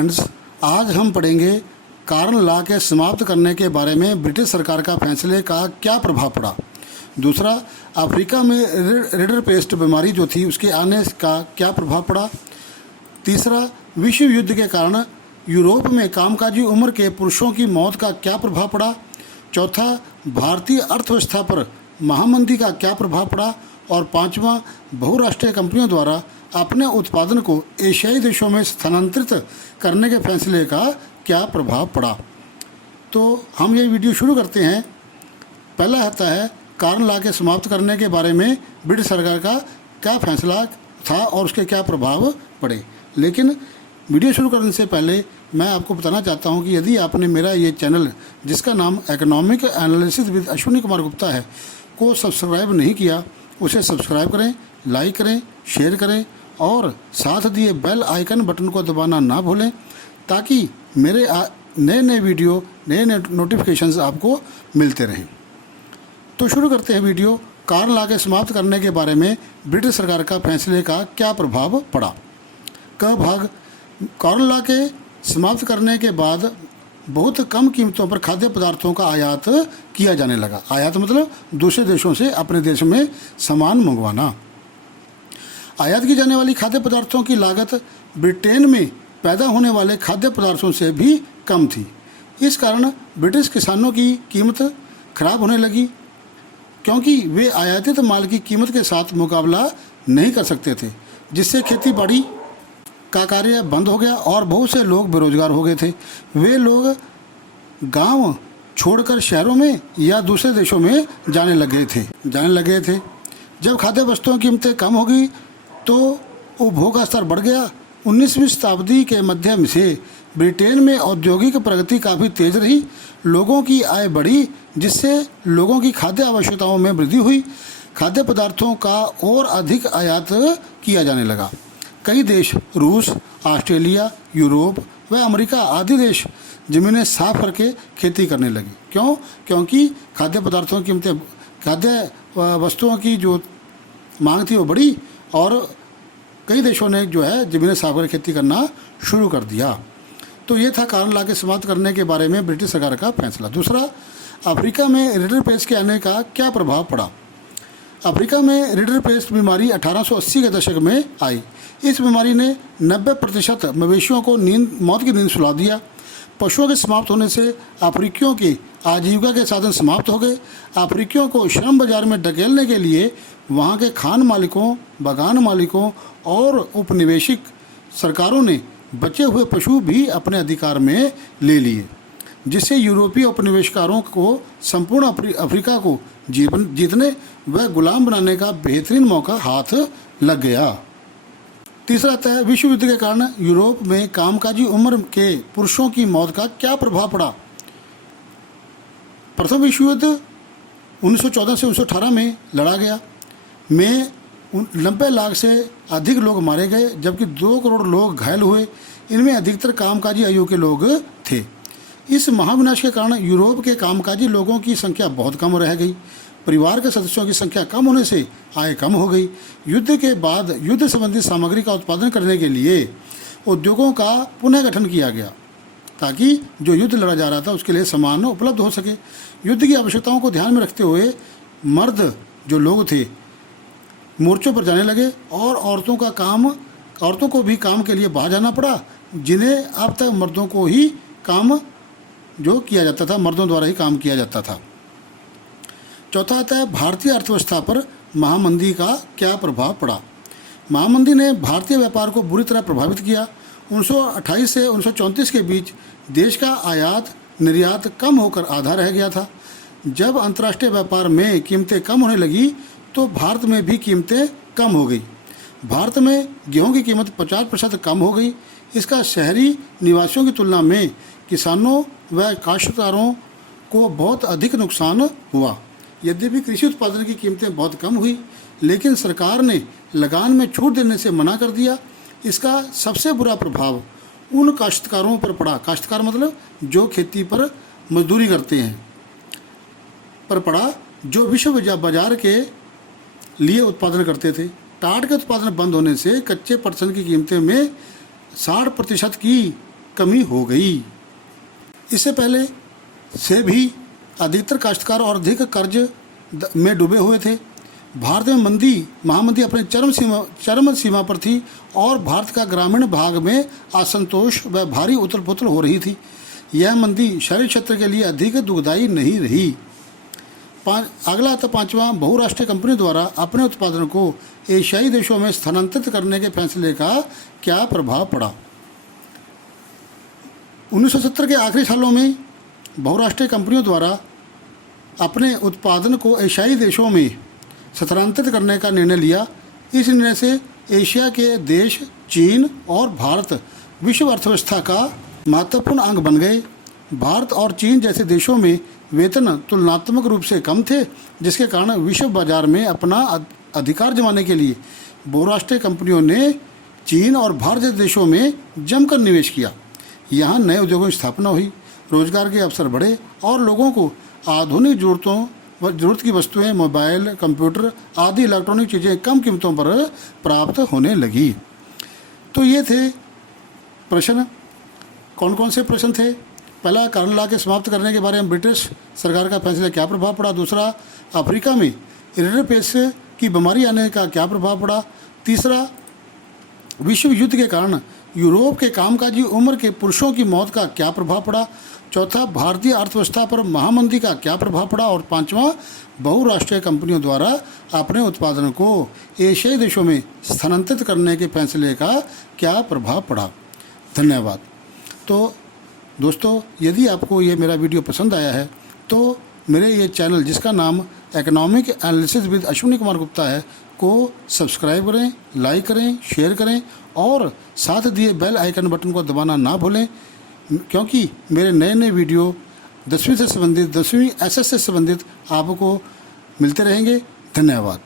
Friends, आज हम पढ़ेंगे कॉर्न लॉ के समाप्त करने के बारे में ब्रिटिश सरकार का फैसले का क्या प्रभाव पड़ा। दूसरा, अफ्रीका में रिडरपेस्ट बीमारी जो थी उसके आने का क्या प्रभाव पड़ा। तीसरा, विश्व युद्ध के कारण यूरोप में कामकाजी उम्र के पुरुषों की मौत का क्या प्रभाव पड़ा। चौथा, भारतीय अर्थव्यवस्था पर महामंदी का क्या प्रभाव पड़ा। और पांचवा, बहुराष्ट्रीय कंपनियों द्वारा अपने उत्पादन को एशियाई देशों में स्थानांतरित करने के फैसले का क्या प्रभाव पड़ा। तो हम ये वीडियो शुरू करते हैं। पहला आता है कॉर्न लॉ के समाप्त करने के बारे में ब्रिटिश सरकार का क्या फैसला था और उसके क्या प्रभाव पड़े। लेकिन वीडियो शुरू करने से पहले मैं आपको बताना चाहता हूं कि यदि आपने मेरा ये चैनल जिसका नाम economic analysis with Ashwini Kumar Gupta है को सब्सक्राइब नहीं किया, उसे सब्सक्राइब करें, लाइक करें, शेयर करें और साथ दिए बेल आइकन बटन को दबाना ना भूलें ताकि मेरे नए नए वीडियो नए नए नोटिफिकेशंस आपको मिलते रहें। तो शुरू करते हैं वीडियो। कॉर्न लॉ के समाप्त करने के बारे में ब्रिटिश सरकार का फैसले का क्या प्रभाव पड़ा। क भाग, कॉर्न लॉ के समाप्त करने के बाद बहुत कम कीमतों पर खाद्य पदार्थों का आयात किया जाने लगा। आयात मतलब दूसरे देशों से अपने देश में सामान मंगवाना। आयात की जाने वाली खाद्य पदार्थों की लागत ब्रिटेन में पैदा होने वाले खाद्य पदार्थों से भी कम थी। इस कारण ब्रिटिश किसानों की कीमत खराब होने लगी क्योंकि वे आयातित माल की कीमत के साथ मुकाबला नहीं कर सकते थे, जिससे खेती बाड़ी का कार्य बंद हो गया और बहुत से लोग बेरोजगार हो गए थे। वे लोग गांव छोड़कर शहरों में या दूसरे देशों में जाने लग गए थे। जब खाद्य वस्तुओं की कीमतें कम हो गई तो उपभोग का स्तर बढ़ गया। 19वीं शताब्दी के मध्य से ब्रिटेन में औद्योगिक प्रगति काफ़ी तेज रही। लोगों की आय बढ़ी, जिससे लोगों की खाद्य आवश्यकताओं में वृद्धि हुई। खाद्य पदार्थों का और अधिक आयात किया जाने लगा। कई देश रूस, ऑस्ट्रेलिया, यूरोप व अमेरिका आदि देश ज़मीनें साफ करके खेती करने लगी। क्यों? क्योंकि खाद्य पदार्थों की कीमतें, खाद्य वस्तुओं की जो मांग थी वो बढ़ी और कई देशों ने जो है ज़मीनें साफ करके खेती करना शुरू कर दिया। तो ये था कॉर्न लॉ के समाप्त करने के बारे में ब्रिटिश सरकार का फैसला। दूसरा, अफ्रीका में रिडरपेस्ट के आने का क्या प्रभाव पड़ा। अफ्रीका में रिडरपेस्ट बीमारी 1880 के दशक में आई। इस बीमारी ने 90% मवेशियों को मौत की नींद सुला दिया। पशुओं के समाप्त होने से अफ्रीकियों की आजीविका के साधन समाप्त हो गए। अफ्रीकियों को श्रम बाजार में धकेलने के लिए वहाँ के खान मालिकों, बागान मालिकों और उपनिवेशिक सरकारों ने बचे हुए पशु भी अपने अधिकार में ले लिए, जिससे यूरोपीय उपनिवेशकारों को संपूर्ण अफ्रीका को जीतने व गुलाम बनाने का बेहतरीन मौका हाथ लग गया। तीसरा आता है विश्व युद्ध के कारण यूरोप में कामकाजी उम्र के पुरुषों की मौत का क्या प्रभाव पड़ा। प्रथम विश्व युद्ध 1914 से 1918 में लड़ा गया। में 90 लाख से अधिक लोग मारे गए, जबकि 2 करोड़ लोग घायल हुए। इनमें अधिकतर कामकाजी आयु के लोग थे। इस महाविनाश के कारण यूरोप के कामकाजी लोगों की संख्या बहुत कम रह गई। परिवार के सदस्यों की संख्या कम होने से आय कम हो गई। युद्ध के बाद युद्ध संबंधी सामग्री का उत्पादन करने के लिए उद्योगों का पुनः गठन किया गया ताकि जो युद्ध लड़ा जा रहा था उसके लिए सामान उपलब्ध हो सके। युद्ध की आवश्यकताओं को ध्यान में रखते हुए मर्द जो लोग थे मोर्चों पर जाने लगे और औरतों को भी काम के लिए बाहर जाना पड़ा, जिन्हें अब तक मर्दों को ही काम जो किया जाता था, मर्दों द्वारा ही काम किया जाता था। चौथा आता है भारतीय अर्थव्यवस्था पर महामंदी का क्या प्रभाव पड़ा। महामंदी ने भारतीय व्यापार को बुरी तरह प्रभावित किया। 1928 से 1934 के बीच देश का आयात निर्यात कम होकर आधा रह गया था। जब अंतर्राष्ट्रीय व्यापार में कीमतें कम होने लगी तो भारत में भी कीमतें कम हो गई। भारत में गेहूं की कीमत 50% कम हो गई। इसका शहरी निवासियों की तुलना में किसानों व काश्तकारों को बहुत अधिक नुकसान हुआ। यद्यपि कृषि उत्पादन की कीमतें बहुत कम हुई, लेकिन सरकार ने लगान में छूट देने से मना कर दिया। इसका सबसे बुरा प्रभाव उन काश्तकारों पर पड़ा, काश्तकार मतलब जो खेती पर मजदूरी करते हैं, पर पड़ा जो विश्व बाजार के लिए उत्पादन करते थे। टाट के उत्पादन बंद होने से कच्चे पटसन की कीमतें में 60% की कमी हो गई। इससे पहले से भी अधिकतर काश्तकार और अधिक कर्ज में डूबे हुए थे। भारत में महामंदी अपने चरम सीमा पर थी और भारत का ग्रामीण भाग में असंतोष व भारी उथल पुथल हो रही थी। यह मंदी शहरी क्षेत्र के लिए अधिक दुखदायी नहीं रही। अगला आता पांचवा, बहुराष्ट्रीय कंपनियों द्वारा अपने उत्पादन को एशियाई देशों में स्थानांतरित करने के फैसले का क्या प्रभाव पड़ा। 1970 के आखिरी सालों में बहुराष्ट्रीय कंपनियों द्वारा अपने उत्पादन को एशियाई देशों में स्थानांतरित करने का निर्णय लिया। इस निर्णय से एशिया के देश चीन और भारत विश्व अर्थव्यवस्था का महत्वपूर्ण अंग बन गए। भारत और चीन जैसे देशों में वेतन तुलनात्मक रूप से कम थे, जिसके कारण विश्व बाजार में अपना अधिकार जमाने के लिए बहुराष्ट्रीय कंपनियों ने चीन और भारत जैसे देशों में जमकर निवेश किया। यहाँ नए उद्योगों की स्थापना हुई, रोजगार के अवसर बढ़े और लोगों को आधुनिक ज़रूरत की वस्तुएं, मोबाइल, कंप्यूटर आदि इलेक्ट्रॉनिक चीज़ें कम कीमतों पर प्राप्त होने लगी। तो ये थे प्रश्न। कौन कौन से प्रश्न थे? पहला, कारण ला के समाप्त करने के बारे में ब्रिटिश सरकार का फैसला क्या प्रभाव पड़ा। दूसरा, अफ्रीका में रिडर पेस्ट की बीमारी आने का क्या प्रभाव पड़ा। तीसरा, विश्व युद्ध के कारण यूरोप के कामकाजी उम्र के पुरुषों की मौत का क्या प्रभाव पड़ा। चौथा, भारतीय अर्थव्यवस्था पर महामंदी का क्या प्रभाव पड़ा। और पांचवा, बहुराष्ट्रीय कंपनियों द्वारा अपने उत्पादन को एशियाई देशों में स्थानांतरित करने के फैसले का क्या प्रभाव पड़ा। धन्यवाद। तो दोस्तों, यदि आपको ये मेरा वीडियो पसंद आया है तो मेरे ये चैनल, जिसका नाम economic analysis with Ashwini Kumar Gupta है, को सब्सक्राइब करें, लाइक करें, शेयर करें और साथ दिए बेल आइकन बटन को दबाना ना भूलें, क्योंकि मेरे नए नए वीडियो 10वीं से संबंधित, 10वीं SS से संबंधित आपको मिलते रहेंगे। धन्यवाद।